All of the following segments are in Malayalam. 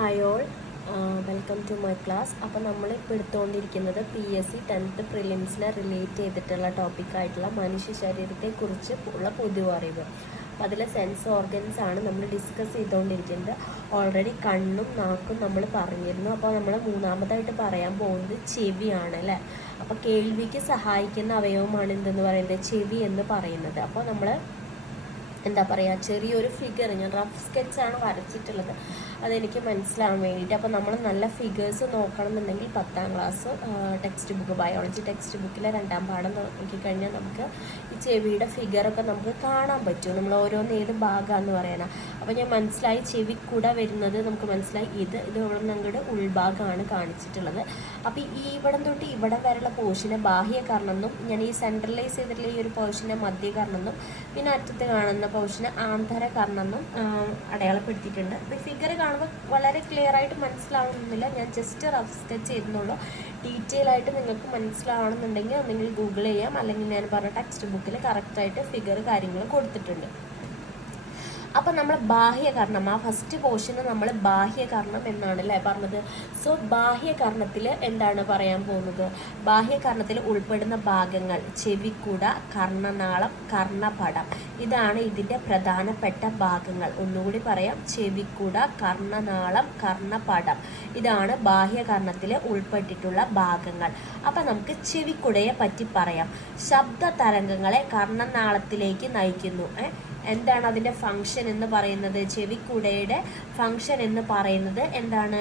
Hi all, welcome to my class. അപ്പോൾ നമ്മളിപ്പോൾ എടുത്തുകൊണ്ടിരിക്കുന്നത് PSC 10th പ്രിലിംസിനെ റിലേറ്റ് ചെയ്തിട്ടുള്ള ടോപ്പിക്കായിട്ടുള്ള മനുഷ്യ ശരീരത്തെക്കുറിച്ച് ഉള്ള പൊതു അറിവ്. അപ്പോൾ അതിലെ സെൻസ് ഓർഗൻസ് ആണ് നമ്മൾ ഡിസ്കസ് ചെയ്തുകൊണ്ടിരിക്കുന്നത്. ഓൾറെഡി കണ്ണും നാക്കും നമ്മൾ പറഞ്ഞിരുന്നു. അപ്പോൾ നമ്മൾ മൂന്നാമതായിട്ട് പറയാൻ പോകുന്നത് ചെവിയാണ് അല്ലേ. അപ്പോൾ കേൾവിക്ക് സഹായിക്കുന്ന അവയവമാണ് എന്തെന്ന് പറയുന്നത്, ചെവി എന്ന് പറയുന്നത്. അപ്പോൾ നമ്മൾ എന്താ പറയുക, ചെറിയൊരു ഫിഗർ ഞാൻ റഫ് സ്കെച്ചാണ് വരച്ചിട്ടുള്ളത്, അതെനിക്ക് മനസ്സിലാവാൻ വേണ്ടിയിട്ട്. അപ്പോൾ നമ്മൾ നല്ല ഫിഗേഴ്സ് നോക്കണമെന്നുണ്ടെങ്കിൽ 10ാം class text book, biology text ബുക്കിലെ 2ാം പാഠം നോക്കിക്കഴിഞ്ഞാൽ നമുക്ക് ഈ ചെവിയുടെ ഫിഗറൊക്കെ നമുക്ക് കാണാൻ പറ്റും. നമ്മൾ ഓരോന്ന് ഏത് ഭാഗമാണെന്ന് പറയാനാണ്. അപ്പോൾ ഞാൻ മനസ്സിലായി ചെവി കൂടെ വരുന്നത് നമുക്ക് മനസ്സിലായി. ഇത് ഇവിടെ ഞങ്ങളുടെ ഉൾഭാഗമാണ് കാണിച്ചിട്ടുള്ളത്. അപ്പോൾ ഈ ഇവിടം തൊട്ട് ഇവിടെ വരെയുള്ള പോർഷനെ ബാഹ്യകർണം എന്നും, ഞാൻ ഈ സെൻട്രലൈസ് ചെയ്തിട്ടുള്ള ഈ ഒരു പോർഷനെ മധ്യകർണം എന്നും, പിന്നെ അറ്റത്ത് കാണുന്ന പോർഷന് ആന്തരകർണം എന്നും അടയാളപ്പെടുത്തിയിട്ടുണ്ട്. അപ്പോൾ ഈ ഫിഗർ കാണുമ്പോൾ വളരെ ക്ലിയർ ആയിട്ട് മനസ്സിലാവുന്നില്ല, ഞാൻ ജസ്റ്റ് റഫ് സ്കെച്ച് ചെയ്യുന്നുള്ളൂ. ഡീറ്റെയിൽ ആയിട്ട് നിങ്ങൾക്ക് മനസ്സിലാവണമെന്നുണ്ടെങ്കിൽ ഒന്നെങ്കിൽ ഗൂഗിൾ ചെയ്യാം, അല്ലെങ്കിൽ ഞാൻ പറഞ്ഞ ടെക്സ്റ്റ് ബുക്കിൽ കറക്റ്റായിട്ട് ഫിഗർ കാര്യങ്ങൾ കൊടുത്തിട്ടുണ്ട്. അപ്പോൾ നമ്മൾ ബാഹ്യകർണം, ആ ഫസ്റ്റ് പോർഷന് നമ്മൾ ബാഹ്യകർണം എന്നാണ് അല്ലേ പറഞ്ഞത്. സോ ബാഹ്യകർണത്തിൽ എന്താണ് പറയാൻ പോകുന്നത്, ബാഹ്യകർണത്തിൽ ഉൾപ്പെടുന്ന ഭാഗങ്ങൾ ചെവിക്കുട, കർണനാളം, കർണപടം. ഇതാണ് ഇതിൻ്റെ പ്രധാനപ്പെട്ട ഭാഗങ്ങൾ. ഒന്നുകൂടി പറയാം, ചെവിക്കുട, കർണനാളം, കർണപടം. ഇതാണ് ബാഹ്യകർണത്തിൽ ഉൾപ്പെട്ടിട്ടുള്ള ഭാഗങ്ങൾ. അപ്പം നമുക്ക് ചെവിക്കുടയെ പറ്റി പറയാം. ശബ്ദ തരംഗങ്ങളെ കർണനാളത്തിലേക്ക് നയിക്കുന്നു. എന്താണ് അതിൻ്റെ ഫങ്ഷൻ എന്ന് പറയുന്നത്, ചെവിക്കുടയുടെ ഫങ്ഷൻ എന്ന് പറയുന്നത് എന്താണ്,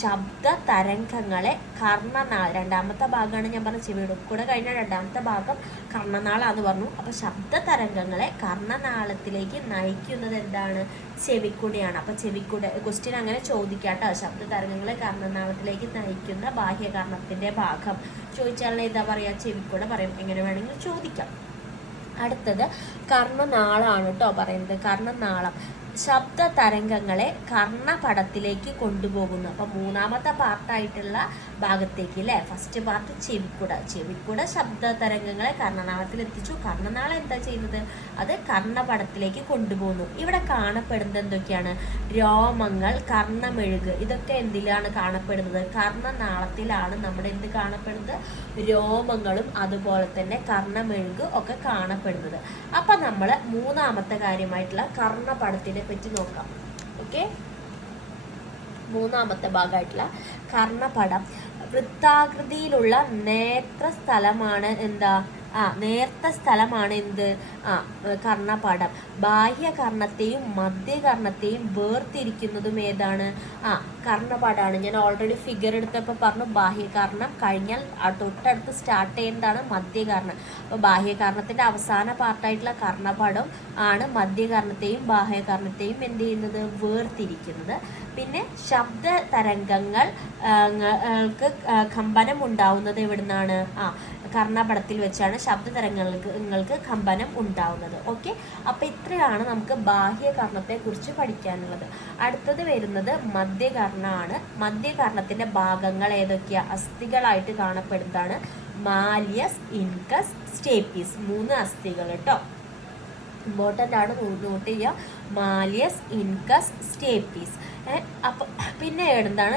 ശബ്ദ തരംഗങ്ങളെ കർണനാൾ, രണ്ടാമത്തെ ഭാഗമാണ് ഞാൻ പറഞ്ഞ ചെവിയുടെ കൂടെ കഴിഞ്ഞ രണ്ടാമത്തെ ഭാഗം കർണനാളാന്ന് പറഞ്ഞു. അപ്പോൾ ശബ്ദ തരംഗങ്ങളെ കർണനാളത്തിലേക്ക് നയിക്കുന്നത് എന്താണ്, ചെവിക്കുടയാണ്. അപ്പോൾ ചെവിക്കുട ക്വസ്റ്റ്യൻ അങ്ങനെ ചോദിക്കാട്ടോ, ശബ്ദ തരംഗങ്ങളെ കർണനാളത്തിലേക്ക് നയിക്കുന്ന ബാഹ്യകർണത്തിൻ്റെ ഭാഗം ചോദിച്ചാൽ എന്താ പറയുക, ചെവിക്കുട പറയും. എങ്ങനെ വേണമെങ്കിലും ചോദിക്കാം. അടുത്തത് കർണനാളാണ് കേട്ടോ പറയുന്നത്. കർണനാളം ശബ്ദ തരംഗങ്ങളെ കർണപടത്തിലേക്ക് കൊണ്ടുപോകുന്നു. അപ്പോൾ മൂന്നാമത്തെ പാർട്ടായിട്ടുള്ള ഭാഗത്തേക്ക് അല്ലേ. ഫസ്റ്റ് പാർട്ട് ചെവിക്കുട ശബ്ദ തരംഗങ്ങളെ കർണനാളത്തിൽ എത്തിച്ചു. കർണനാളം എന്താ ചെയ്യുന്നത്, അത് കർണപടത്തിലേക്ക് കൊണ്ടുപോകുന്നു. ഇവിടെ കാണപ്പെടുന്നത് എന്തൊക്കെയാണ്, രോമങ്ങൾ, കർണമെഴുക്, ഇതൊക്കെ എന്തിലാണ് കാണപ്പെടുന്നത്, കർണനാളത്തിലാണ് നമ്മുടെ എന്ത് കാണപ്പെടുന്നത്, രോമങ്ങളും അതുപോലെ തന്നെ കർണമെഴുക് ഒക്കെ കാണപ്പെടുന്നത്. അപ്പം നമ്മൾ മൂന്നാമത്തെ കാര്യമായിട്ടുള്ള കർണപടത്തിനെ പറ്റി നോക്കാം. ഓക്കെ, മൂന്നാമത്തെ ഭാഗമായിട്ടുള്ള കർണപടം വൃത്താകൃതിയിലുള്ള നേത്ര സ്ഥലമാണ് എന്താ, നേർത്ത സ്ഥലമാണ് എന്ത്, കർണപടം. ബാഹ്യകർണത്തെയും മധ്യകർണത്തെയും വേർതിരിക്കുന്നതും ഏതാണ്, കർണപടമാണ്. ഞാൻ ഓൾറെഡി ഫിഗർ എടുത്തപ്പോൾ പറഞ്ഞു, ബാഹ്യകർണം കഴിഞ്ഞാൽ തൊട്ടടുത്ത് സ്റ്റാർട്ട് ചെയ്യുന്നതാണ് മധ്യകർണം. അപ്പോൾ ബാഹ്യകർണത്തിൻ്റെ അവസാന പാർട്ടായിട്ടുള്ള കർണപടം ആണ് മധ്യകർണത്തെയും ബാഹ്യകർണത്തെയും എന്ത് ചെയ്യുന്നത്, വേർതിരിക്കുന്നത്. പിന്നെ ശബ്ദ തരംഗങ്ങൾക്ക് കമ്പനം ഉണ്ടാവുന്നത് എവിടുന്നാണ്, കർണപടത്തിൽ വെച്ചാണ് ശബ്ദ തരംഗങ്ങൾക്ക് കമ്പനം ഉണ്ടാവുന്നത്. ഓക്കെ, അപ്പോൾ ഇത്രയാണ് നമുക്ക് ബാഹ്യകർണത്തെക്കുറിച്ച് പഠിക്കാനുള്ളത്. അടുത്തത് വരുന്നത് മധ്യകർണമാണ്. മധ്യകർണത്തിൻ്റെ ഭാഗങ്ങൾ ഏതൊക്കെയാണ്, അസ്ഥികളായിട്ട് കാണപ്പെടുന്നതാണ് മാലിയസ്, ഇൻകസ്, സ്റ്റേപ്പീസ്. 3 അസ്ഥികൾ കേട്ടോ, ഇമ്പോർട്ടൻ്റ് ആണ്, നോട്ട് ചെയ്യുക. Malleus, incus, stapes. അപ്പോൾ പിന്നെ എന്താണ്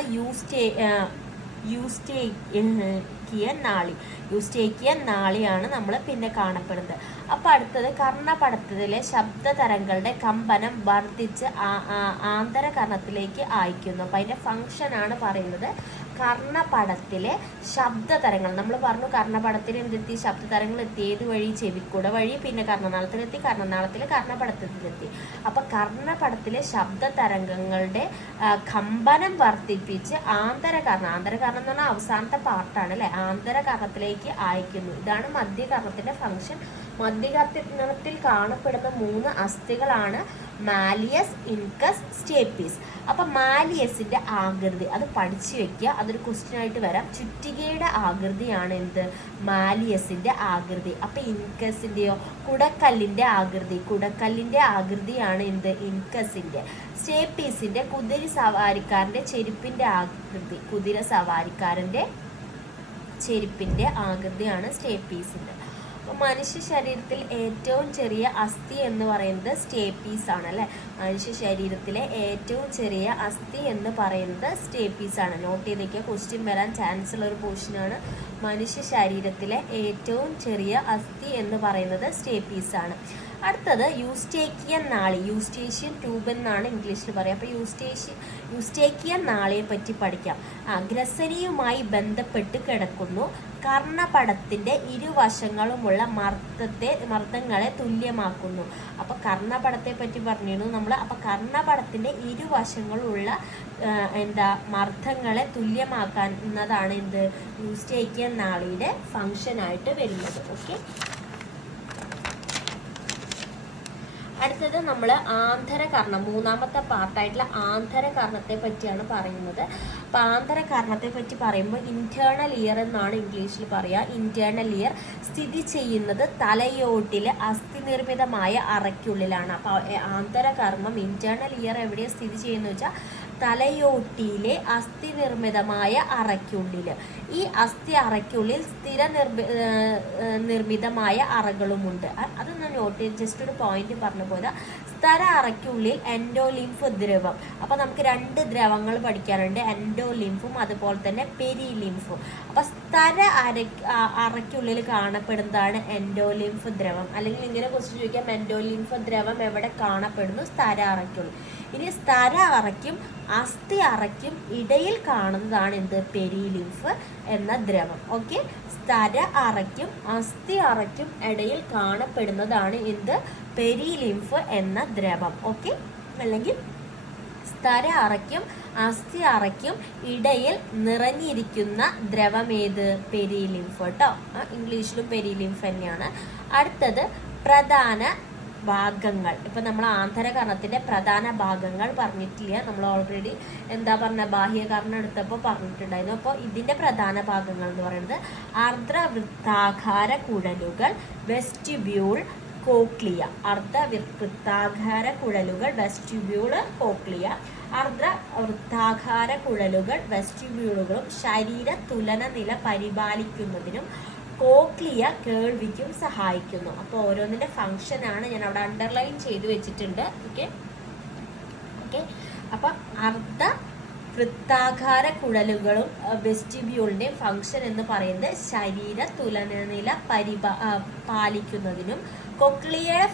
യൂസ്റ്റേക്കിയൻ നാളിയാണ് നമ്മൾ പിന്നെ കാണപ്പെടുന്നത്. അപ്പോൾ അടുത്തത് കർണപടത്തിലെ ശബ്ദ തരംഗങ്ങളുടെ കമ്പനം വർദ്ധിച്ച് ആന്തരകർണത്തിലേക്ക് അയക്കുന്നു. അപ്പോൾ അതിൻ്റെ ഫങ്ഷനാണ് പറയുന്നത്. കർണപടത്തിലെ ശബ്ദ തരംഗങ്ങൾ നമ്മൾ പറഞ്ഞു, കർണപടത്തിൽ എന്തെത്തി, ശബ്ദ തരംഗങ്ങൾ എത്തി ഏത് വഴി, ചെവിക്കുട വഴി, പിന്നെ കർണനാളത്തിലെത്തി, കർണനാളത്തിൽ കർണപടത്തിലെത്തി. അപ്പോൾ കർണപടത്തിലെ ശബ്ദ തരംഗങ്ങളുടെ കമ്പനം വർദ്ധിപ്പിച്ച് ആന്തരകർണം എന്ന് പറഞ്ഞാൽ അവസാനത്തെ പാർട്ടാണ് അല്ലേ, ആന്തരകർണത്തിലേക്ക് അയക്കുന്നു. ഇതാണ് മധ്യകർണത്തിൻ്റെ ഫങ്ഷൻ. മധ്യകർണത്തിൽ കാണപ്പെടുന്ന 3 അസ്ഥികളാണ് മാലിയസ്, ഇൻകസ്, സ്റ്റേപ്പീസ്. അപ്പം മാലിയസിൻ്റെ ആകൃതി അത് പഠിച്ചു വെക്കുക, അതൊരു ക്വസ്റ്റ്യൻ ആയിട്ട് വരാം. ചുറ്റികയുടെ ആകൃതിയാണ് എന്ത്, മാലിയസിൻ്റെ ആകൃതി. അപ്പം ഇൻകസിൻ്റെയോ, കുടക്കല്ലിൻ്റെ ആകൃതിയാണ് എന്ത്, ഇൻകസിൻ്റെ. സ്റ്റേപ്പീസിൻ്റെ കുതിര സവാരിക്കാരൻ്റെ ചെരുപ്പിൻ്റെ ആകൃതിയാണ് സ്റ്റേപ്പീസിൻ്റെ. മനുഷ്യ ശരീരത്തിൽ ഏറ്റവും ചെറിയ അസ്ഥി എന്ന് പറയുന്നത് സ്റ്റേപ്പീസ് ആണ് അല്ലേ. മനുഷ്യ ശരീരത്തിലെ ഏറ്റവും ചെറിയ അസ്ഥി എന്ന് പറയുന്നത് സ്റ്റേപ്പീസ് ആണ്. നോട്ട് ചെയ്തേക്കുക, ക്വസ്റ്റ്യൻ വരാൻ ചാൻസ് ഉള്ള ഒരു പോർഷനാണ്. മനുഷ്യ ശരീരത്തിലെ ഏറ്റവും ചെറിയ അസ്ഥി എന്ന് പറയുന്നത് സ്റ്റേപ്പീസ് ആണ്. അടുത്തത് യൂസ്റ്റേക്കിയൻ നാളി, യൂസ്റ്റേഷ്യൻ ട്യൂബ് എന്നാണ് ഇംഗ്ലീഷിൽ പറയുക. അപ്പോൾ യൂസ്റ്റേക്കിയൻ നാളിയെ പറ്റി പഠിക്കാം. ഗ്രസനിയുമായി ബന്ധപ്പെട്ട് കിടക്കുന്നു. കർണപടത്തിൻ്റെ ഇരുവശങ്ങളുമുള്ള മർദ്ദങ്ങളെ തുല്യമാക്കുന്നു. അപ്പോൾ കർണപടത്തെ പറ്റി പറഞ്ഞിരുന്നു നമ്മൾ. അപ്പോൾ കർണപടത്തിൻ്റെ ഇരുവശങ്ങളുള്ള മർദ്ദങ്ങളെ തുല്യമാക്കുന്നതാണ് എന്ത് യൂസ്റ്റേക്കിയൻ നാളിയുടെ ഫങ്ഷനായിട്ട് വരുന്നത്. ഓക്കെ, അടുത്തത് നമ്മൾ ആന്തരകർണം, മൂന്നാമത്തെ പാർട്ടായിട്ടുള്ള ആന്തരകർണത്തെ പറ്റിയാണ് പറയുന്നത്. അപ്പോൾ ആന്തരകർണത്തെ പറ്റി പറയുമ്പോൾ ഇന്റേണൽ ഇയർ എന്നാണ് ഇംഗ്ലീഷിൽ പറയുക. ഇന്റേണൽ ഇയർ സ്ഥിതി ചെയ്യുന്നത് തലയോട്ടിലെ അസ്ഥി നിർമ്മിതമായ അറയ്ക്കുള്ളിലാണ്. അപ്പോൾ ആന്തരകർണം ഇന്റേണൽ ഇയർ എവിടെയാണ് സ്ഥിതി ചെയ്യുന്നത് വെച്ചാൽ തലയോട്ടിയിലെ അസ്ഥി നിർമ്മിതമായ അറയ്ക്കുള്ളിൽ. ഈ അസ്ഥി അറയ്ക്കുള്ളിൽ നിർമ്മിതമായ അറകളുമുണ്ട്. അതൊന്ന് നോട്ട് ചെയ്ത് ജസ്റ്റ് ഒരു പോയിന്റ് പറഞ്ഞു പോലെ. സ്ഥര അറയ്ക്കുള്ളിൽ എൻഡോലിംഫ് ദ്രവം. അപ്പോൾ നമുക്ക് 2 ദ്രവങ്ങൾ പഠിക്കാറുണ്ട്, എൻഡോലിംഫും അതുപോലെ തന്നെ പെരിലിംഫും. അപ്പോൾ സ്ഥര അറയ്ക്കുള്ളിൽ കാണപ്പെടുന്നതാണ് എൻഡോലിംഫ് ദ്രവം. അല്ലെങ്കിൽ ഇങ്ങനെ ക്വസ്റ്റ്യൻ ചോദിക്കാം, എൻഡോലിംഫ് ദ്രവം എവിടെ കാണപ്പെടുന്നു? സ്ഥര അറയ്ക്കുള്ളിൽ. ഇനി സ്ഥര അറയ്ക്കും അസ്ഥി അറയ്ക്കും ഇടയിൽ കാണുന്നതാണ് എന്ത് പെരിലിംഫ് എന്ന ദ്രവം. ഓക്കെ, സ്ഥര അറയ്ക്കും അസ്ഥി അറയ്ക്കും ഇടയിൽ കാണപ്പെടുന്നതാണ് എന്ത് പെരിലിംഫ് എന്ന ദ്രവം. ഓക്കെ, അല്ലെങ്കിൽ സ്ഥര അറയ്ക്കും അസ്ഥി അറയ്ക്കും ഇടയിൽ നിറഞ്ഞിരിക്കുന്ന ദ്രവം ഏത്? പെരിലിംഫ് കേട്ടോ. ഇംഗ്ലീഷിലും പെരിലിംഫ് തന്നെയാണ്. അടുത്തത് പ്രധാന ഭാഗങ്ങൾ. ഇപ്പം നമ്മൾ ആന്തരകർണത്തിൻ്റെ പ്രധാന ഭാഗങ്ങൾ പറഞ്ഞിട്ടില്ല, നമ്മൾ ഓൾറെഡി ബാഹ്യകർണം എടുത്തപ്പോൾ പറഞ്ഞിട്ടുണ്ടായിരുന്നു. അപ്പോൾ ഇതിൻ്റെ പ്രധാന ഭാഗങ്ങൾ എന്ന് പറയുന്നത് അർദ്ധവൃത്താകാര കുഴലുകൾ, വെസ്റ്റിബ്യൂൾ, കോക്ലിയ. അർദ്ധവൃത്താകാര കുഴലുകൾ, വെസ്റ്റിബ്യൂൾ, കോക്ലിയ. അർദ്ധവൃത്താകാര കുഴലുകൾ, വെസ്റ്റിബ്യൂളുകളും ശരീര തുലന നില പരിപാലിക്കുന്നതിനും കോക്ലിയ കേൾവിക്കും സഹായിക്കുന്നു. അപ്പോൾ ഓരോന്നിൻ്റെ ഫങ്ഷനാണ് ഞാൻ അവിടെ അണ്ടർലൈൻ ചെയ്ത് വെച്ചിട്ടുണ്ട്. ഓക്കെ, അപ്പം വൃത്താകാര കുഴലുകളും വെസ്റ്റിബ്യൂളിൻ്റെയും ഫങ്ഷൻ എന്ന് പറയുന്നത് ശരീര തുലനനില പാലിക്കുന്നതിനും കോക്ലിയയുടെ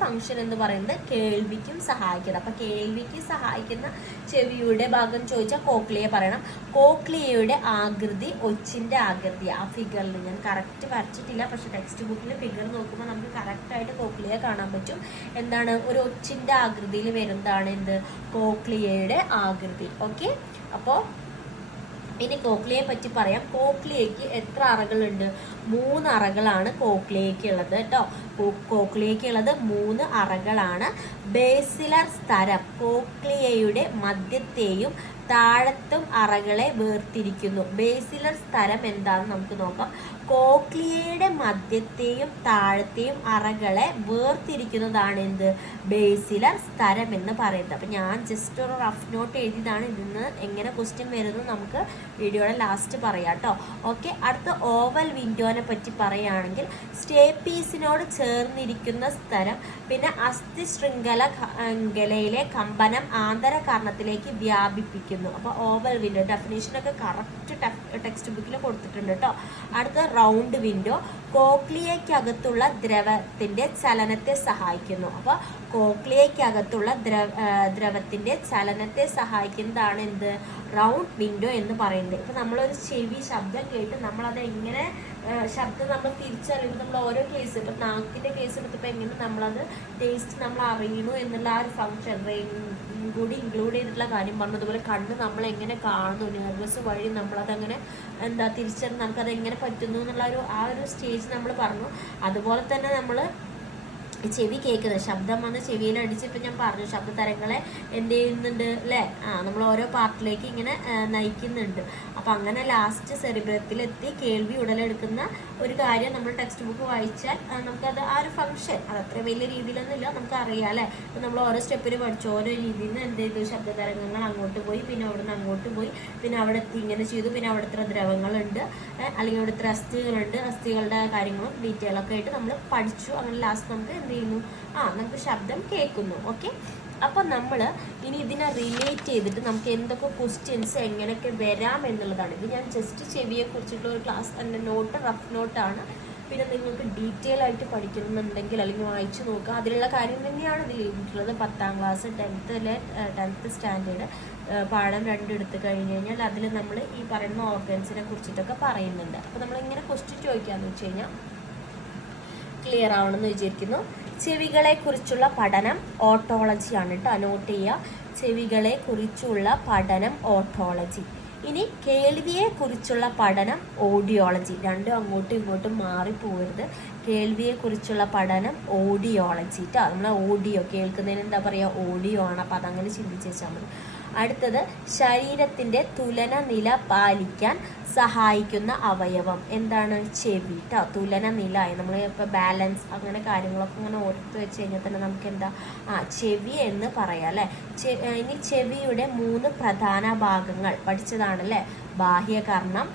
ഫങ്ഷൻ എന്ന് പറയുന്നത് കേൾവിക്കും സഹായിക്കുന്നത്. അപ്പം കേൾവിക്ക് സഹായിക്കുന്ന ചെവിയുടെ ഭാഗം ചോദിച്ചാൽ കോക്ലിയ പറയണം. കോക്ലിയയുടെ ആകൃതി ഒച്ചിൻ്റെ ആകൃതി. ആ ഫിഗറിൽ ഞാൻ കറക്റ്റ് വരച്ചിട്ടില്ല, പക്ഷെ ടെക്സ്റ്റ് ബുക്കിൽ ഫിഗർ നോക്കുമ്പോൾ നമുക്ക് കറക്റ്റായിട്ട് കോക്ലിയ കാണാൻ പറ്റും. എന്താണ് ഒരു ഒച്ചിൻ്റെ ആകൃതിയിൽ വരുന്നതാണ് എന്ത് കോക്ലിയയുടെ ആകൃതി. ഓക്കെ, അപ്പോൾ ഇനി കോക്ലിയയെ പറ്റി പറയാം. കോക്ലിയയ്ക്ക് എത്ര അറകളുണ്ട്? 3 അറകളാണ് കോക്ലിയയ്ക്ക് ഉള്ളത് കേട്ടോ. കോക്ലിയയ്ക്ക് ഉള്ളത് 3 അറകളാണ്. ബേസിലർ സ്തരം കോക്ലിയയുടെ മധ്യത്തെയും താഴത്തും അറകളെ വേർതിരിക്കുന്നു. ബേസിലർ സ്തരം എന്താണെന്ന് നമുക്ക് നോക്കാം. കോക്ലിയയുടെ മധ്യത്തെയും താഴത്തെയും അറകളെ വേർതിരിക്കുന്നതാണ് എന്ത് ബേസിലർ സ്തരം എന്ന് പറയുന്നത്. അപ്പം ഞാൻ ജസ്റ്റ് ഒരു റഫ് നോട്ട് എഴുതിയതാണ്. ഇതിന്ന് എങ്ങനെ ക്വസ്റ്റ്യൻ വരുന്നത് നമുക്ക് വീഡിയോയുടെ ലാസ്റ്റ് പറയാം കേട്ടോ. ഓക്കെ, അടുത്ത ഓവൽ വിൻഡോനെ പറ്റി പറയുകയാണെങ്കിൽ സ്റ്റേപ്പീസിനോട് ചേർന്നിരിക്കുന്ന സ്തരം, പിന്നെ അസ്ഥി ശൃംഖലയിലെ കമ്പനം ആന്തരകർണത്തിലേക്ക് വ്യാപിപ്പിക്കുന്നു. അപ്പോൾ ഓവൽ വിൻഡോ ഡെഫിനേഷനൊക്കെ കറക്റ്റ് ടെക്സ്റ്റ് ബുക്കിൽ കൊടുത്തിട്ടുണ്ട് കേട്ടോ. അടുത്ത റൗണ്ട് വിൻഡോ കോക്ലിയയ്ക്കകത്തുള്ള ദ്രവത്തിൻ്റെ ചലനത്തെ സഹായിക്കുന്നു. അപ്പോൾ കോക്ലിയയ്ക്കകത്തുള്ള ദ്രവത്തിൻ്റെ ചലനത്തെ സഹായിക്കുന്നതാണ് എന്ത് റൗണ്ട് വിൻഡോ എന്ന് പറയുന്നത്. ഇപ്പം നമ്മളൊരു ചെവി ശബ്ദം കേട്ട് നമ്മളത് എങ്ങനെ ശബ്ദം നമ്മൾ തിരിച്ചറിയുമ്പോൾ നമ്മൾ ഓരോ കേസ്, ഇപ്പം നാക്കിൻ്റെ കേസ് എടുത്തപ്പോൾ എങ്ങനെ നമ്മളത് ടേസ്റ്റ് നമ്മൾ അറിയണു എന്നുള്ള ആ ഒരു ഫങ്ഷൻ കൂടി ഇൻക്ലൂഡ് ചെയ്തിട്ടുള്ള കാര്യം പറഞ്ഞു. അതുപോലെ കണ്ണ് നമ്മൾ എങ്ങനെ കാണുന്നു, നെർവസ് വഴി നമ്മളതങ്ങനെ തിരിച്ചറിഞ്ഞ് നമുക്കത് എങ്ങനെ പറ്റുന്നു എന്നുള്ള ആ ഒരു സ്റ്റേജ് നമ്മൾ പറഞ്ഞു. അതുപോലെ തന്നെ നമ്മൾ ചെവി കേൾക്കുന്നത്, ശബ്ദം വന്ന് ചെവിയിൽ അടിച്ച്, ഇപ്പം ഞാൻ പറഞ്ഞു ശബ്ദ തരങ്ങളെ എന്ത് ചെയ്യുന്നുണ്ട് അല്ലേ, നമ്മൾ ഓരോ പാർട്ടിലേക്ക് ഇങ്ങനെ നയിക്കുന്നുണ്ട്. അപ്പം അങ്ങനെ ലാസ്റ്റ് സെറിബ്രത്തിലെത്തി കേൾവി ഉടലെടുക്കുന്ന ഒരു കാര്യം നമ്മൾ ടെക്സ്റ്റ് ബുക്ക് വായിച്ചാൽ നമുക്കത് ആ ഒരു ഫംഗ്ഷൻ അത് അത്ര വലിയ രീതിയിലൊന്നുമില്ല, നമുക്ക് അറിയാം അല്ലേ. അപ്പം നമ്മൾ ഓരോ സ്റ്റെപ്പിൽ പഠിച്ചു, ഓരോ രീതിയിൽ നിന്ന് എന്ത് ചെയ്തു, ശബ്ദ തരംഗങ്ങൾ അങ്ങോട്ട് പോയി, പിന്നെ അവിടെ നിന്ന് അങ്ങോട്ട് പോയി, പിന്നെ അവിടെ എത്തി ഇങ്ങനെ ചെയ്തു, പിന്നെ അവിടെ ഇത്ര ദ്രവങ്ങളുണ്ട് അല്ലെങ്കിൽ അവിടെ ഇത്ര അസ്ഥികളുണ്ട്, അസ്ഥികളുടെ കാര്യങ്ങളും ഡീറ്റെയിലൊക്കെ ആയിട്ട് നമ്മൾ പഠിച്ചു. അങ്ങനെ ലാസ്റ്റ് നമുക്ക് എന്ത് ചെയ്യുന്നു, നമുക്ക് ശബ്ദം കേൾക്കുന്നു. ഓക്കെ, അപ്പം നമ്മൾ ഇനി ഇതിനെ റിലേറ്റ് ചെയ്തിട്ട് നമുക്ക് എന്തൊക്കെ ക്വസ്റ്റ്യൻസ് എങ്ങനെയൊക്കെ വരാം എന്നുള്ളതാണ്. ഇത് ഞാൻ ജസ്റ്റ് ചെവിയെ കുറിച്ചിട്ടുള്ള ഒരു ക്ലാസ് എൻ്റെ നോട്ട്, റഫ് നോട്ടാണ്. പിന്നെ നിങ്ങൾക്ക് ഡീറ്റെയിൽ ആയിട്ട് പഠിക്കണമെന്നുണ്ടെങ്കിൽ അല്ലെങ്കിൽ വായിച്ചു നോക്കുക, അതിലുള്ള കാര്യം തന്നെയാണ് ഇതിൽ എഴുതിയിട്ടുള്ളത്. 10ാം ക്ലാസ് 10th സ്റ്റാൻഡേർഡ് പാഠം 2 എടുത്ത് കഴിഞ്ഞ് കഴിഞ്ഞാൽ അതിൽ നമ്മൾ ഈ പറയുന്ന ഓർഗൻസിനെ കുറിച്ചിട്ടൊക്കെ പറയുന്നുണ്ട്. അപ്പോൾ നമ്മളിങ്ങനെ ക്വസ്റ്റ്യൻ ചോദിക്കാമെന്ന് വെച്ച് കഴിഞ്ഞാൽ ക്ലിയർ ആവണമെന്ന് വിചാരിക്കുന്നു. ചെവികളെ കുറിച്ചുള്ള പഠനം ഓട്ടോളജിയാണ് കേട്ടോ, നോട്ട് ചെയ്യുക. ചെവികളെ കുറിച്ചുള്ള പഠനം ഓട്ടോളജി. ഇനി കേൾവിയെ കുറിച്ചുള്ള പഠനം ഓഡിയോളജി. രണ്ടും അങ്ങോട്ടും ഇങ്ങോട്ടും മാറിപ്പോകരുത്. കേൾവിയെ കുറിച്ചുള്ള പഠനം ഓഡിയോളജി കേട്ടോ. നമ്മൾ ഓഡിയോ കേൾക്കുന്നതിന് എന്താ പറയുക, ഓഡിയോ ആണ്. അപ്പം അതങ്ങനെ ചിന്തിച്ച് വെച്ചാൽ മതി. അടുത്തത് ശരീരത്തിൻ്റെ തുലന നില പാലിക്കാൻ സഹായിക്കുന്ന അവയവം എന്താണ്, ചെവി കേട്ടോ. തുലന നില നമ്മൾ ഇപ്പോൾ ബാലൻസ് അങ്ങനെ കാര്യങ്ങളൊക്കെ ഇങ്ങനെ ഓർത്ത് വെച്ച് കഴിഞ്ഞാൽ തന്നെ നമുക്ക് എന്താ ചെവി എന്ന് പറയാം അല്ലേ. ഇനി ചെവിയുടെ 3 പ്രധാന ഭാഗങ്ങൾ പഠിച്ചതാണല്ലേ, ബാഹ്യകർണം,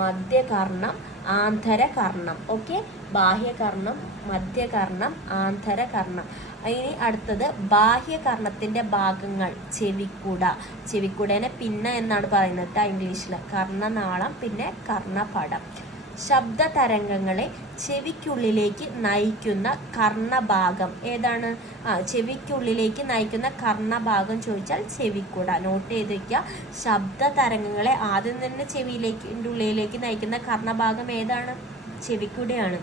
മധ്യകർണം, ആന്തരകർണം. ഓക്കെ, ബാഹ്യകർണം, മധ്യകർണം, ആന്തരകർണം. ഇനി അടുത്തത് ബാഹ്യകർണത്തിൻ്റെ ഭാഗങ്ങൾ ചെവിക്കുട. ചെവിക്കുടേനെ പിന്ന എന്നാണ് പറയുന്നത് ഇംഗ്ലീഷിൽ. കർണനാളം, പിന്നെ കർണപടം. ശബ്ദ തരംഗങ്ങളെ ചെവിക്കുള്ളിലേക്ക് നയിക്കുന്ന കർണഭാഗം ഏതാണ്, ചെവിക്കുള്ളിലേക്ക് നയിക്കുന്ന കർണഭാഗം ചോദിച്ചാൽ ചെവിക്കുട. നോട്ട് ചെയ്ത് വയ്ക്കുക. ശബ്ദ തരംഗങ്ങളെ ആദ്യം തന്നെ ഉള്ളിലേക്ക് നയിക്കുന്ന കർണഭാഗം ഏതാണ്, ചെവിക്കുടയാണ്.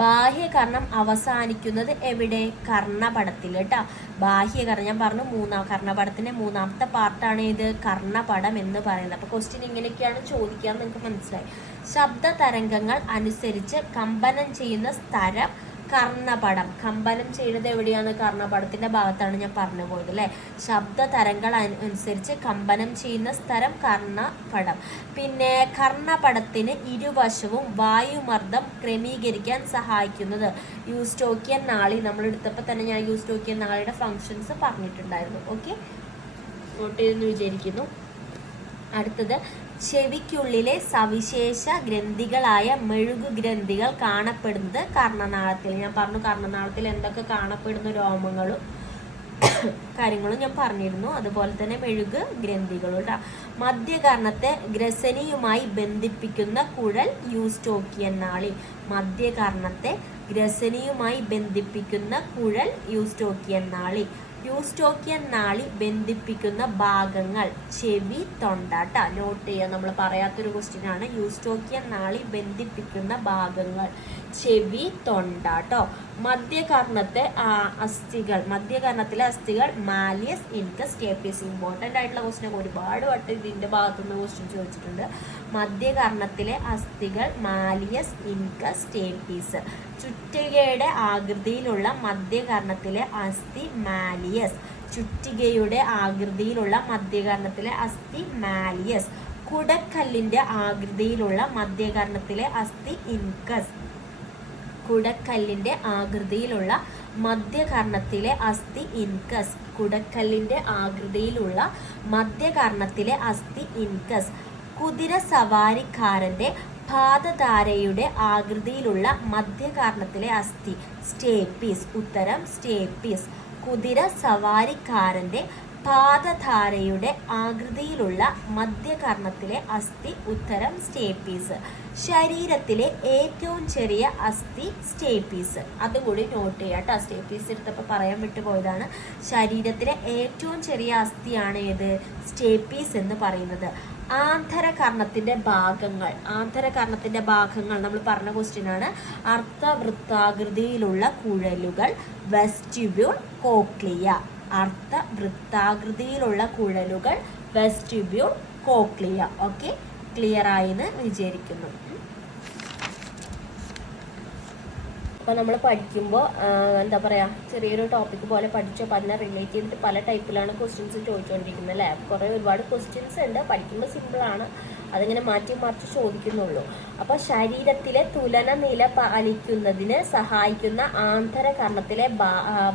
ബാഹ്യകർണം അവസാനിക്കുന്നത് എവിടെ, കർണപടത്തിൽ കേട്ടോ. ബാഹ്യകർണം ഞാൻ പറഞ്ഞു, കർണപടത്തിൻ്റെ 3ാമത്തെ പാർട്ടാണ് ഇത് കർണപടം എന്ന് പറയുന്നത്. അപ്പോൾ ക്വസ്റ്റ്യൻ ഇങ്ങനെയൊക്കെയാണ് ചോദിക്കുക, നിങ്ങൾക്ക് മനസ്സിലായി. ശബ്ദ തരംഗങ്ങൾ അനുസരിച്ച് കമ്പനം ചെയ്യുന്ന സ്ഥലം കർണപടം. കമ്പനം ചെയ്യുന്നത് എവിടെയാണ്, കർണപടത്തിൻ്റെ ഭാഗത്താണ് ഞാൻ പറഞ്ഞു പോയത് അല്ലേ. ശബ്ദ തരംഗങ്ങൾ അനുസരിച്ച് കമ്പനം ചെയ്യുന്ന സ്ഥലം കർണപടം. പിന്നെ കർണപടത്തിന് ഇരുവശവും വായുമർദ്ദം ക്രമീകരിക്കാൻ സഹായിക്കുന്നത് യൂസ്റ്റോക്കിയൻ നാളി. നമ്മൾ എടുത്തപ്പോൾ തന്നെ ഞാൻ യൂസ്റ്റോക്കിയൻ നാളിയുടെ ഫങ്ഷൻസ് പറഞ്ഞിട്ടുണ്ടായിരുന്നു. ഓക്കെ, നോട്ട് ചെയ്തെന്ന് വിചാരിക്കുന്നു. അടുത്തത് ചെവിക്കുള്ളിലെ സവിശേഷ ഗ്രന്ഥികളായ മെഴുകു ഗ്രന്ഥികൾ കാണപ്പെടുന്നത് കർണനാളത്തിൽ. ഞാൻ പറഞ്ഞു കർണനാളത്തിൽ എന്തൊക്കെ കാണപ്പെടുന്ന രോമങ്ങളും കാര്യങ്ങളും ഞാൻ പറഞ്ഞിരുന്നു. അതുപോലെ തന്നെ മെഴുക് ഗ്രന്ഥികളും കേട്ടോ. മധ്യകർണത്തെ ഗ്രസനിയുമായി ബന്ധിപ്പിക്കുന്ന കുഴൽ യൂസ്റ്റോക്കിയൻ നാളി. മധ്യകർണത്തെ ഗ്രസനിയുമായി ബന്ധിപ്പിക്കുന്ന കുഴൽ യൂസ്റ്റോക്കിയൻ നാളി. യൂസ്റ്റോക്കിയൻ നാളി ബന്ധിപ്പിക്കുന്ന ഭാഗങ്ങൾ ചെവി, തൊണ്ട കേട്ടോ. നോട്ട് ചെയ്യുക, നമ്മൾ പറയാത്തൊരു ക്വസ്റ്റ്യൻ ആണ്. യൂസ്റ്റോക്കിയൻ നാളി ബന്ധിപ്പിക്കുന്ന ഭാഗങ്ങൾ ചെവി, തൊണ്ട കേട്ടോ. മധ്യകർണത്തെ മധ്യകർണത്തിലെ അസ്ഥികൾ മാലിയസ്, ഇൻകസ്, സ്റ്റേപ്പീസ്. ഇമ്പോർട്ടൻ്റ് ആയിട്ടുള്ള ക്വസ്റ്റ്യൻ, ഒരുപാട് വട്ടം ഇതിൻ്റെ ഭാഗത്തുനിന്ന് ക്വസ്റ്റ്യൻ ചോദിച്ചിട്ടുണ്ട്. മധ്യകർണത്തിലെ അസ്ഥികൾ മാലിയസ്, ഇൻകസ്, സ്റ്റേപ്പീസ്. ചുറ്റികയുടെ ആകൃതിയിലുള്ള മധ്യകർണത്തിലെ അസ്ഥി മാലിയസ്. ചുറ്റികയുടെ ആകൃതിയിലുള്ള മധ്യകർണത്തിലെ അസ്ഥി മാലിയസ്. കുടക്കല്ലിൻ്റെ ആകൃതിയിലുള്ള മധ്യകർണത്തിലെ അസ്ഥി ഇൻകസ്. കുടക്കല്ലിൻ്റെ ആകൃതിയിലുള്ള മധ്യകർണത്തിലെ അസ്ഥി ഇൻകസ്. കുടക്കല്ലിൻ്റെ ആകൃതിയിലുള്ള മധ്യകർണത്തിലെ അസ്ഥി ഇൻകസ്. കുതിര സവാരിക്കാരൻ്റെ പാദധാരയുടെ ആകൃതിയിലുള്ള മധ്യകർണത്തിലെ അസ്ഥി സ്റ്റേപ്പീസ്. ഉത്തരം സ്റ്റേപ്പീസ്. കുതിര സവാരിക്കാരൻ്റെ പാദധാരയുടെ ആകൃതിയിലുള്ള മധ്യകർണത്തിലെ അസ്ഥി. ഉത്തരം സ്റ്റേപ്പീസ്. ശരീരത്തിലെ ഏറ്റവും ചെറിയ അസ്ഥി സ്റ്റേപ്പീസ്. അതുകൂടി നോട്ട് ചെയ്യാം കേട്ടോ. സ്റ്റേപ്പീസ് എടുത്തപ്പോൾ പറയാൻ വിട്ടുപോയതാണ്. ശരീരത്തിലെ ഏറ്റവും ചെറിയ അസ്ഥിയാണ് ഏത്, സ്റ്റേപ്പീസ് എന്ന് പറയുന്നത്. ആന്തരകർണത്തിൻ്റെ ഭാഗങ്ങൾ നമ്മൾ പറഞ്ഞ ക്വസ്റ്റ്യൻ ആണ്. അർദ്ധവൃത്താകൃതിയിലുള്ള കുഴലുകൾ വെസ്റ്റിബ്യൂൾ, കോക്ലിയ. അർദ്ധവൃത്താകൃതിയിലുള്ള കുഴലുകൾ വെസ്റ്റിബ്യൂൾ, കോക്ലിയ. ഓക്കെ, ക്ലിയർ ആയെന്ന് വിചാരിക്കുന്നു. അപ്പോൾ നമ്മൾ പഠിക്കുമ്പോൾ എന്താ പറയുക, ചെറിയൊരു ടോപ്പിക് പോലെ പഠിച്ചോ, അപ്പോൾ അതിനെ റിലേറ്റ് ചെയ്തിട്ട് പല ടൈപ്പിലാണ് ക്വസ്റ്റ്യൻസ് ചോദിച്ചുകൊണ്ടിരിക്കുന്നത് അല്ലേ. ഒരുപാട് ക്വസ്റ്റ്യൻസ് ഉണ്ട്, പഠിക്കുമ്പോൾ സിമ്പിളാണ്, അതിങ്ങനെ മാറ്റി മറിച്ച് ചോദിക്കുന്നുള്ളൂ. അപ്പോൾ ശരീരത്തിലെ തുലന നില പാലിക്കുന്നതിന് സഹായിക്കുന്ന ആന്തരകർണത്തിലെ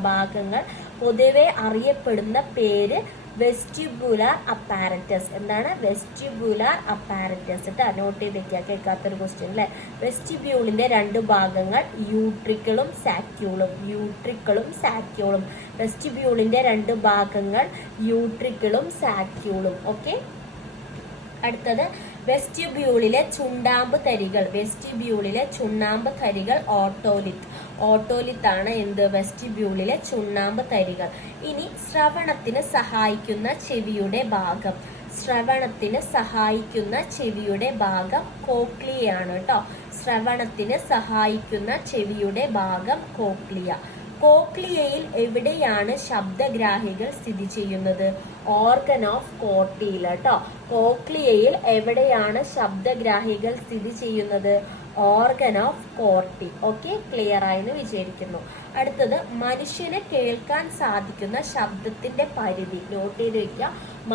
ഭാഗങ്ങൾ പൊതുവെ അറിയപ്പെടുന്ന പേര് വെസ്റ്റിബ്യുലാർ അപ്പാരറ്റസ്. എന്താണ് വെസ്റ്റിബ്യുലാർ അപ്പാരറ്റസ്? നോട്ട് ചെയ്ത് വെക്കുക, കേൾക്കാത്തൊരു ക്വസ്റ്റ്യൻ അല്ലേ. വെസ്റ്റിബ്യൂളിന്റെ 2 ഭാഗങ്ങൾ യൂട്രിക്കിളും സാക്യൂളും. വെസ്റ്റിബ്യൂളിന്റെ 2 ഭാഗങ്ങൾ യൂട്രിക്കിളും സാക്യൂളും. ഓക്കെ, അടുത്തത് വെസ്റ്റിബ്യൂളിലെ ചുണ്ണാമ്പ് തരികൾ ഓട്ടോലിത്ത് ആണ് എന്ത്? വെസ്റ്റിബ്യൂളിലെ ചുണ്ണാമ്പ് തരികൾ. ഇനി ശ്രവണത്തിന് സഹായിക്കുന്ന ചെവിയുടെ ഭാഗം കോക്ലിയാണ് കേട്ടോ. ശ്രവണത്തിന് സഹായിക്കുന്ന ചെവിയുടെ ഭാഗം കോക്ലിയയിൽ എവിടെയാണ് ശബ്ദഗ്രാഹികൾ സ്ഥിതി ചെയ്യുന്നത്? ഓർഗൻ ഓഫ് കോർട്ടിയിൽ കേട്ടോ. കോക്ലിയയിൽ എവിടെയാണ് ശബ്ദഗ്രാഹികൾ സ്ഥിതി ചെയ്യുന്നത്? Organ of Corti. Okay, clear ആയെന്ന് വിചാരിക്കുന്നു. അടുത്തത് മനുഷ്യന് കേൾക്കാൻ സാധിക്കുന്ന ശബ്ദത്തിന്റെ പരിധി. നോട്ട് ചെയ്ത് വെക്കുക,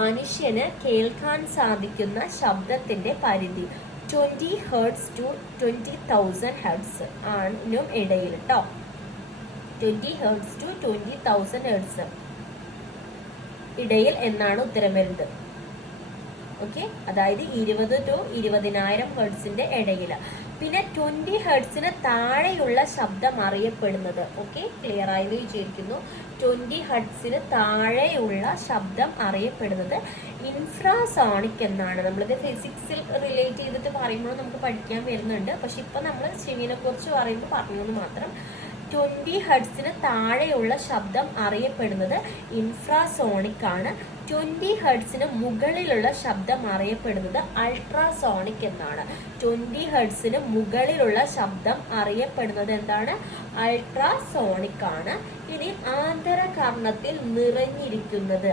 മനുഷ്യന് കേൾക്കാൻ സാധിക്കുന്ന ശബ്ദത്തിന്റെ പരിധി 20 ഹെർട്സ് ടു 20,000 ഹെർട്സ് ആണിനും ഇടയിൽ കേട്ടോ. 20 ഹെർട്സ് ടു 20,000 ഹെർട്സ് ഇടയിൽ എന്നാണ് ഉത്തരം വരുന്നത്. ഓക്കെ, അതായത് 20 to 20,000 ഹെർട്സിന്റെ ഇടയിൽ. പിന്നെ 20 ഹെർട്സിന് താഴെയുള്ള ശബ്ദം അറിയപ്പെടുന്നത്. ഓക്കെ, ക്ലിയർ ആയെന്ന് വിചാരിക്കുന്നു. 20 ഹെർട്സിന് താഴെയുള്ള ശബ്ദം അറിയപ്പെടുന്നത് ഇൻഫ്രാസോണിക് എന്നാണ്. നമ്മളിത് ഫിസിക്സിൽ റിലേറ്റ് ചെയ്തിട്ട് പറയുമ്പോൾ നമുക്ക് പഠിക്കാൻ വരുന്നുണ്ട്, പക്ഷെ ഇപ്പൊ നമ്മൾ ചെവിനെ കുറിച്ച് പറയുമ്പോൾ പറഞ്ഞത് മാത്രം. 20 ഹെർട്സിന് താഴെയുള്ള ശബ്ദം അറിയപ്പെടുന്നത് ഇൻഫ്രാസോണിക് ആണ്. 20 ഹെർട്സിന് മുകളിലുള്ള ശബ്ദം അറിയപ്പെടുന്നത് അൾട്രാസോണിക് എന്നാണ്. 20 ഹെർട്സിന് മുകളിലുള്ള ശബ്ദം അറിയപ്പെടുന്നത് എന്താണ്? അൾട്രാസോണിക് ആണ്. ഇനി ആന്തരകർണത്തിൽ നിറഞ്ഞിരിക്കുന്നത്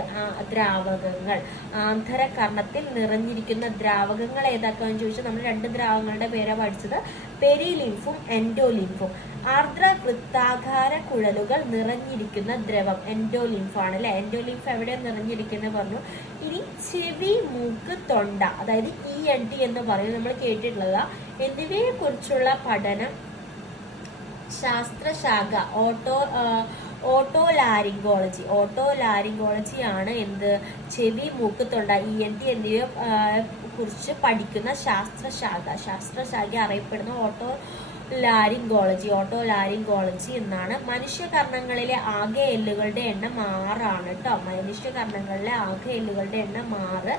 ദ്രാവകങ്ങൾ ഏതാക്കാന്ന് ചോദിച്ചാൽ നമ്മൾ 2 ദ്രാവകങ്ങളുടെ പേരാ പഠിച്ചത്, പെരിലിംഫും എൻഡോലിംഫും. ആർദ്രവൃത്താകാര കുഴലുകൾ നിറഞ്ഞിരിക്കുന്ന ദ്രവം എൻഡോലിംഫ് ആണ് അല്ലെ. എൻഡോലിംഫ് എവിടെ നിറഞ്ഞിരിക്കുന്നത് പറഞ്ഞു. ഇനി ചെവി, മൂക്ക്, തൊണ്ട, അതായത് ENT എന്ന് പറയും, നമ്മൾ കേട്ടിട്ടുള്ളതാ. എന്നിവയെ കുറിച്ചുള്ള പഠനം ശാസ്ത്രശാഖ ഓട്ടോലാരിങ്കോളജി ആണ് എന്ത്? ചെവി, മൂക്ക്, തൊണ്ട, ENT എന്നിവയെ കുറിച്ച് പഠിക്കുന്ന ശാസ്ത്രശാഖ അറിയപ്പെടുന്ന ഓട്ടോലാരിങ്കോളജി എന്നാണ്. മനുഷ്യകർണങ്ങളിലെ ആകെ എല്ലുകളുടെ എണ്ണം 6 ആണ് കേട്ടോ. മനുഷ്യകർണങ്ങളിലെ ആകെ എല്ലുകളുടെ എണ്ണം 6.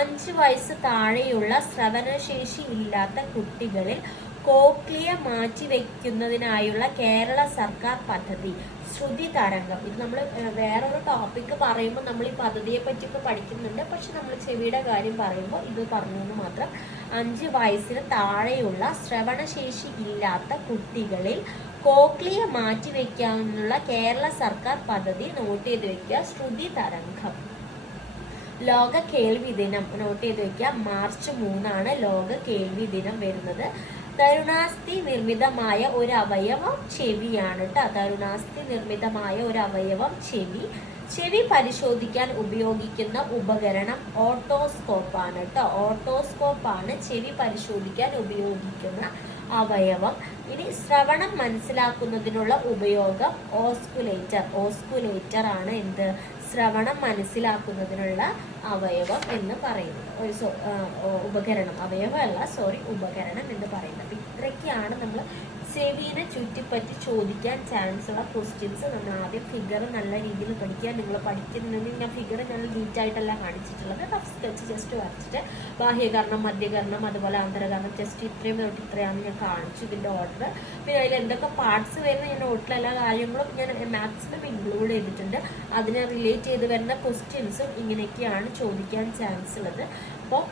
5 വയസ്സ് താഴെയുള്ള ശ്രവണശേഷി ഇല്ലാത്ത കുട്ടികളിൽ കോക്ലിയ മാറ്റിവെക്കുന്നതിനായുള്ള കേരള സർക്കാർ പദ്ധതി ശ്രുതി തരംഗം. ഇത് നമ്മൾ വേറൊരു ടോപ്പിക്ക് പറയുമ്പോൾ നമ്മൾ ഈ പദ്ധതിയെ പറ്റിയൊക്കെ പഠിക്കുന്നുണ്ട്, പക്ഷെ നമ്മൾ ചെവിയുടെ കാര്യം പറയുമ്പോൾ ഇത് പറഞ്ഞെന്ന് മാത്രം. 5 വയസ്സിന് താഴെയുള്ള ശ്രവണശേഷി ഇല്ലാത്ത കുട്ടികളിൽ കോക്ലിയ മാറ്റിവെക്കാനുള്ള കേരള സർക്കാർ പദ്ധതി നോട്ട് ചെയ്ത് വെക്കുക, ശ്രുതി തരംഗം. ലോക കേൾവി ദിനം നോട്ട് ചെയ്ത് വെക്കുക, മാർച്ച് 3 ലോക കേൾവി ദിനം വരുന്നത്. തരുണാസ്ഥി നിർമ്മിതമായ ഒരു അവയവം ചെവിയാണ് കേട്ടോ. തരുണാസ്ഥി നിർമ്മിതമായ ഒരു അവയവം ചെവി പരിശോധിക്കാൻ ഉപയോഗിക്കുന്ന ഉപകരണം ഓട്ടോസ്കോപ്പാണ് കേട്ടോ. ഓട്ടോസ്കോപ്പാണ് ചെവി പരിശോധിക്കാൻ ഉപയോഗിക്കുന്ന അവയവം. ഇനി ശ്രവണം മനസ്സിലാക്കുന്നതിനുള്ള ഉപയോഗം ഓസ്കുലേറ്റർ ആണ് എന്ത്? ശ്രവണം മനസ്സിലാക്കുന്നതിനുള്ള അവയവം എന്ന് പറയുന്നത്. ഉപകരണം, ഉപകരണം എന്ന് പറയുന്നത്. അപ്പൊ ഇത്രയൊക്കെയാണ് നമ്മൾ ചെവിനെ ചുറ്റിപ്പറ്റി ചോദിക്കാൻ ചാൻസ് ഉള്ള ക്വസ്റ്റ്യൻസ്. നമ്മൾ ആദ്യം ഫിഗർ നല്ല രീതിയിൽ പഠിക്കുക. നിങ്ങൾ പഠിക്കുന്നുണ്ടെങ്കിൽ ഞാൻ ഫിഗർ നല്ല നീറ്റായിട്ടല്ല കാണിച്ചിട്ടുള്ളത്, റഫ് സ്കെച്ച് ജസ്റ്റ് വരച്ചിട്ട് ബാഹ്യകർണം, മധ്യകർണം, അതുപോലെ ആന്തരകർണം ജസ്റ്റ് ഇത്രയും തൊട്ട് ഇത്രയാണ് ഞാൻ കാണിച്ചു ഇതിൻ്റെ ഓർഡർ. പിന്നെ അതിൽ എന്തൊക്കെ പാർട്സ് വരുന്ന ഞാൻ നോട്ടിൽ എല്ലാ കാര്യങ്ങളും ഞാൻ മാക്സിമം ഇൻക്ലൂഡ് ചെയ്തിട്ടുണ്ട്. അതിനെ റിലേറ്റ് ചെയ്ത് വരുന്ന ക്വസ്റ്റ്യൻസും ഇങ്ങനെയൊക്കെയാണ് ചോദിക്കാൻ ചാൻസ് ഉള്ളത്. അപ്പോൾ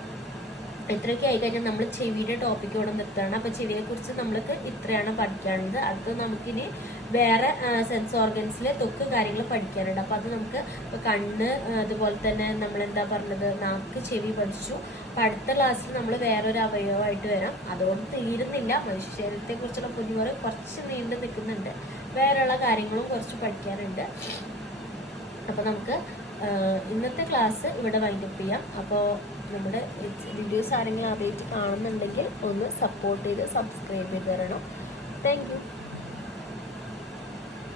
ഇത്രയൊക്കെ ആയിക്കഴിഞ്ഞാൽ നമ്മൾ ചെവിയുടെ ടോപ്പിക്ക് ഇവിടെ നിർത്തുകയാണ്. അപ്പോൾ ചെവിയെക്കുറിച്ച് നമ്മൾക്ക് ഇത്രയാണ് പഠിക്കാനുള്ളത്. അത് നമുക്കിനി വേറെ സെൻസ് ഓർഗൻസിൽ തൊക്ക് കാര്യങ്ങൾ പഠിക്കാനുണ്ട്. അപ്പോൾ അത് നമുക്ക് കണ്ണ്, അതുപോലെ തന്നെ നമ്മളെന്താ പറഞ്ഞത്, നാക്ക്, ചെവി പഠിച്ചു. അപ്പോൾ അടുത്ത ക്ലാസ്സിൽ നമ്മൾ വേറൊരു അവയവമായിട്ട് വരാം. അതുകൊണ്ട് തീരുന്നില്ല. മനുഷ്യ ശരീരത്തെക്കുറിച്ചുള്ള പുതിയ കുറച്ച് നീണ്ടു നിൽക്കുന്നുണ്ട്. വേറെയുള്ള കാര്യങ്ങളും കുറച്ച് പഠിക്കാനുണ്ട്. അപ്പോൾ നമുക്ക് ഇന്നത്തെ ക്ലാസ് ഇവിടെ വൈൻഡപ്പ് ചെയ്യാം. അപ്പോൾ നമ്മുടെ വീഡിയോസ് ആരെങ്കിലും ആദ്യമായിട്ട് കാണുന്നുണ്ടെങ്കിൽ ഒന്ന് സപ്പോർട്ട് ചെയ്ത് സബ്സ്ക്രൈബ് ചെയ്ത് തരണം. Thank you.